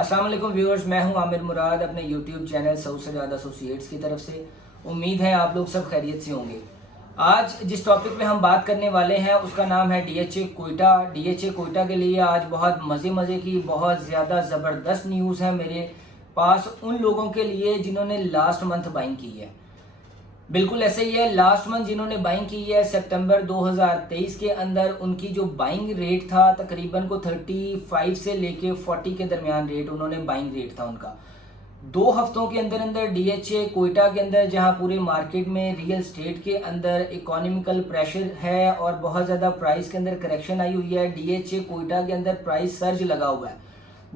अस्सलाम वालेकुम व्यूअर्स, मैं हूं आमिर मुराद अपने YouTube channel Saud Sajjad associates की तरफ से। उम्मीद है आप लोग सब खैरियत से होंगे। आज जिस टॉपिक पे हम बात करने वाले हैं उसका नाम है डीएचए कोयटा। डीएचए कोयटा के लिए आज बहुत मज़े की बहुत ज़्यादा ज़बरदस्त न्यूज़ है मेरे पास उन लोगों के लिए जिन्होंने लास्ट मंथ बाइंग की है। बिल्कुल ऐसे ही है, लास्ट मंथ जिन्होंने बाइंग की है सितंबर 2023 के अंदर उनकी जो बाइंग रेट था तकरीबन को 35 से लेके 40 के दरमियान रेट उन्होंने बाइंग रेट था उनका। 2 हफ्तों के अंदर अंदर डीएचए कोयटा के अंदर जहां पूरे मार्केट में रियल स्टेट के अंदर इकोनॉमिकल प्रेशर है और बहुत ज़्यादा प्राइस के अंदर करेक्शन आई हुई है, डीएचए कोयटा के अंदर प्राइस सर्ज लगा हुआ है।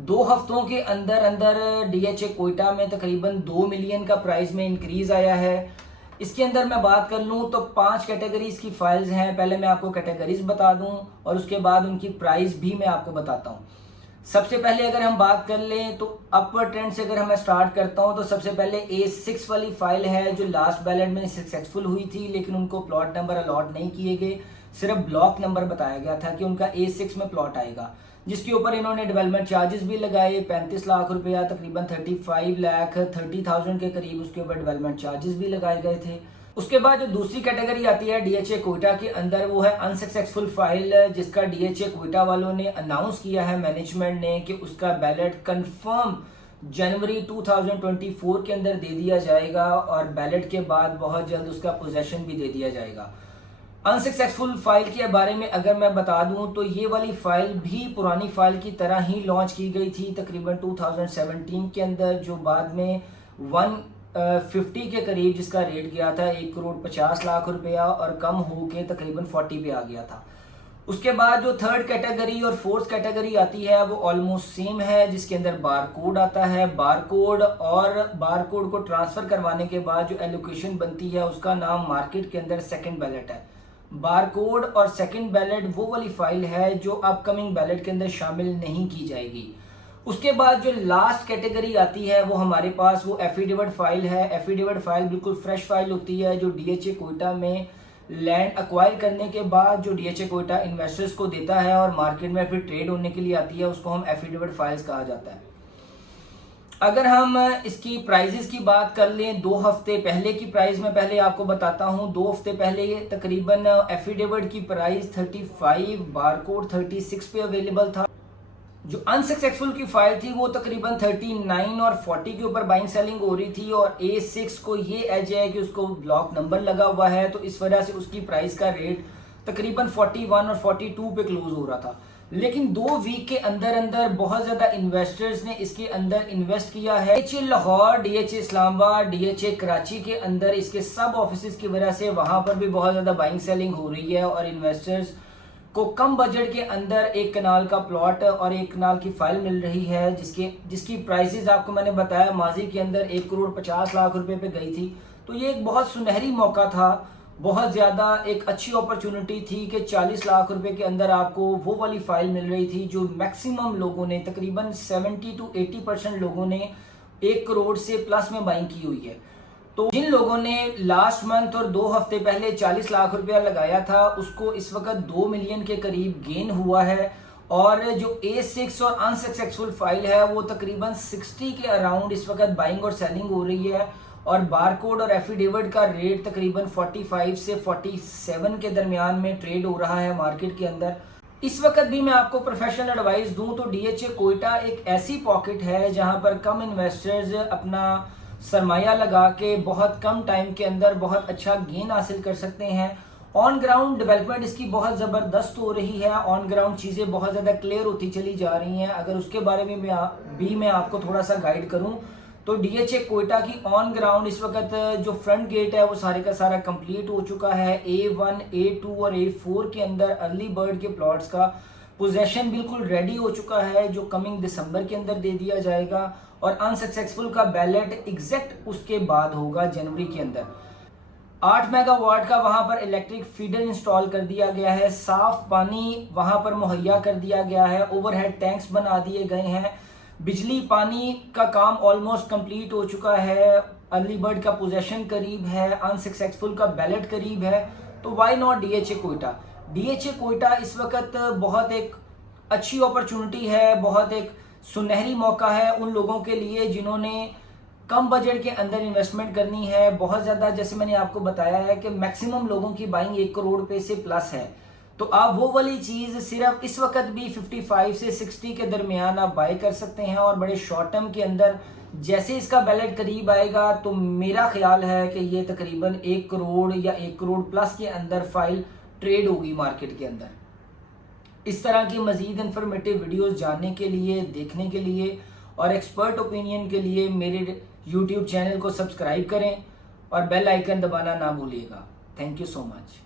2 हफ्तों के अंदर अंदर डीएचए कोयटा में तकरीबन 2 मिलियन का प्राइस में इंक्रीज आया है। इसके अंदर मैं बात कर लूँ तो 5 कैटेगरीज की फाइल्स हैं। पहले मैं आपको कैटेगरीज बता दूं और उसके बाद उनकी प्राइस भी मैं आपको बताता हूं। सबसे पहले अगर हम बात कर लें तो अपवर्ड ट्रेंड से अगर मैं स्टार्ट करता हूं तो सबसे पहले A6 वाली फाइल है जो लास्ट बैलेट में सक्सेसफुल हुई थी, लेकिन उनको प्लॉट नंबर अलॉट नहीं किए गए, सिर्फ ब्लॉक नंबर बताया गया था कि उनका A6 में प्लॉट आएगा, जिसके ऊपर इन्होंने डेवलपमेंट चार्जेस भी लगाए 35 लाख रुपया, तकरीबन 35,30,000 के करीब उसके ऊपर डेवलपमेंट चार्जेस भी लगाए गए थे। उसके बाद जो दूसरी कैटेगरी आती है डीएचए कोयटा के अंदर वो है अनसक्सेसफुल फाइल, जिसका डीएचए कोयटा वालों ने अनाउंस किया है मैनेजमेंट ने कि उसका बैलेट कंफर्म जनवरी 2024 के अंदर दे दिया जाएगा और बैलेट के बाद बहुत जल्द उसका पोजेशन भी दे दिया जाएगा। अनसक्सेसफुल फाइल के बारे में अगर मैं बता दूं तो ये वाली फाइल भी पुरानी फाइल की तरह ही लॉन्च की गई थी तकरीबन 2017 के अंदर, जो बाद में 150 के करीब जिसका रेट गया था 1,50,00,000 रुपया और कम होके तकरीबन 40 पे आ गया था। उसके बाद जो थर्ड कैटेगरी और फोर्थ कैटेगरी आती है वो ऑलमोस्ट सेम है, जिसके अंदर बार कोड आता है। बार कोड और बार कोड को ट्रांसफर करवाने के बाद जो एलोकेशन बनती है उसका नाम मार्केट के अंदर सेकंड बैलेट है। बार कोड और सेकंड बैलेट वो वाली फाइल है जो अपकमिंग बैलेट के अंदर शामिल नहीं की जाएगी। उसके बाद जो लास्ट कैटेगरी आती है वो हमारे पास वो एफिडेविट फाइल है। एफिडेविट फाइल बिल्कुल फ्रेश फाइल होती है जो डीएचए कोयटा में लैंड अक्वायर करने के बाद जो डीएचए कोयटा इन्वेस्टर्स को देता है और मार्केट में फिर ट्रेड होने के लिए आती है, उसको हम एफिडेविट फाइल्स कहा जाता है। अगर हम इसकी प्राइजेस की बात कर लें 2 हफ्ते पहले की प्राइस में पहले आपको बताता हूं। 2 हफ्ते पहले तकरीबन एफिडेविट की प्राइस 35, बारकोड 36 पे अवेलेबल था। जो अनसक्सेसफुल की फाइल थी वो तकरीबन 39 और 40 के ऊपर बाइंग सेलिंग हो रही थी और A6 को ये एज है कि उसको ब्लॉक नंबर लगा हुआ है, तो इस वजह से उसकी प्राइस का रेट तकरीबन 41 और 42 पे क्लोज हो रहा था। लेकिन 2 वीक के अंदर अंदर बहुत ज्यादा इन्वेस्टर्स ने इसके अंदर इन्वेस्ट किया है। DHA Lahore, DHA Islamabad, DHA Karachi के अंदर इसके सब ऑफिस की वजह से वहां पर भी बहुत ज्यादा बाइंग सेलिंग हो रही है और इन्वेस्टर्स को कम बजट के अंदर 1 कनाल का प्लॉट और 1 कनाल की फाइल मिल रही है, जिसकी प्राइसेस आपको मैंने बताया माजी के अंदर 1,50,00,000 रुपए पे गई थी। तो ये एक बहुत सुनहरी मौका था, बहुत ज़्यादा एक अच्छी अपॉर्चुनिटी थी कि 40 लाख रुपए के अंदर आपको वो वाली फाइल मिल रही थी जो मैक्सिमम लोगों ने तकरीबन 70 to 80% लोगों ने 1 करोड़ से प्लस में बाइंग की हुई है। तो जिन लोगों ने लास्ट मंथ और 2 हफ्ते पहले 40 लाख रुपया लगाया था उसको इस वक्त 2 मिलियन के करीब गेन हुआ है और जो A6 और अनसक्सेसफुल फाइल है वो तकरीबन 60 के अराउंड इस वक्त बाइंग और सेलिंग हो रही है और बारकोड और एफिडेविट का रेट तकरीबन 45 से 47 के दरमियान में ट्रेड हो रहा है मार्केट के अंदर। इस वक्त भी मैं आपको प्रोफेशनल एडवाइस दूं तो डीएचए कोयटा एक ऐसी पॉकेट है जहां पर कम इन्वेस्टर्स अपना सरमाया लगा के बहुत कम टाइम के अंदर बहुत अच्छा गेन हासिल कर सकते हैं। ऑन ग्राउंड डेवलपमेंट इसकी बहुत ज़बरदस्त हो रही है, ऑन ग्राउंड चीज़ें बहुत ज़्यादा क्लियर होती चली जा रही हैं। अगर उसके बारे में भी मैं आपको थोड़ा सा गाइड करूं तो डीएचए कोयटा की ऑन ग्राउंड इस वक्त जो फ्रंट गेट है वो सारे का सारा कंप्लीट हो चुका है। A1, A2 और A4 के अंदर अर्ली बर्ड के प्लॉट्स का पोजेशन बिल्कुल रेडी हो चुका है जो कमिंग दिसंबर के अंदर दे दिया जाएगा और अनसक्सेसफुल का बैलेट एग्जैक्ट उसके बाद होगा जनवरी के अंदर। 8 मेगावाट का वहां पर इलेक्ट्रिक फीडर इंस्टॉल कर दिया गया है, साफ पानी वहां पर मुहैया कर दिया गया है, ओवरहेड टैंक्स बना दिए गए हैं, बिजली पानी का काम ऑलमोस्ट कंप्लीट हो चुका है, अर्ली बर्ड का पोजेशन करीब है, अनसक्सेसफुल का बैलेट करीब है। तो why not DHA Quetta. DHA Quetta इस वक्त बहुत एक अच्छी अपॉर्चुनिटी है, बहुत एक सुनहरी मौका है उन लोगों के लिए जिन्होंने कम बजट के अंदर इन्वेस्टमेंट करनी है। बहुत ज़्यादा, जैसे मैंने आपको बताया है कि मैक्सिमम लोगों की बाइंग 1 करोड़ रुपए से प्लस है, तो आप वो वाली चीज़ सिर्फ इस वक्त भी 55 से 60 के दरमियान आप बाय कर सकते हैं। और बड़े शॉर्ट टर्म के अंदर जैसे इसका बैलेट करीब आएगा तो मेरा ख्याल है कि ये तकरीबन 1 करोड़ या 1 करोड़ प्लस के अंदर फाइल ट्रेड होगी मार्केट के अंदर। इस तरह की मज़ीद इन्फॉर्मेटिव वीडियोस जानने के लिए, देखने के लिए और एक्सपर्ट ओपिनियन के लिए मेरे YouTube चैनल को सब्सक्राइब करें और बेल आइकन दबाना ना भूलिएगा। Thank you so much.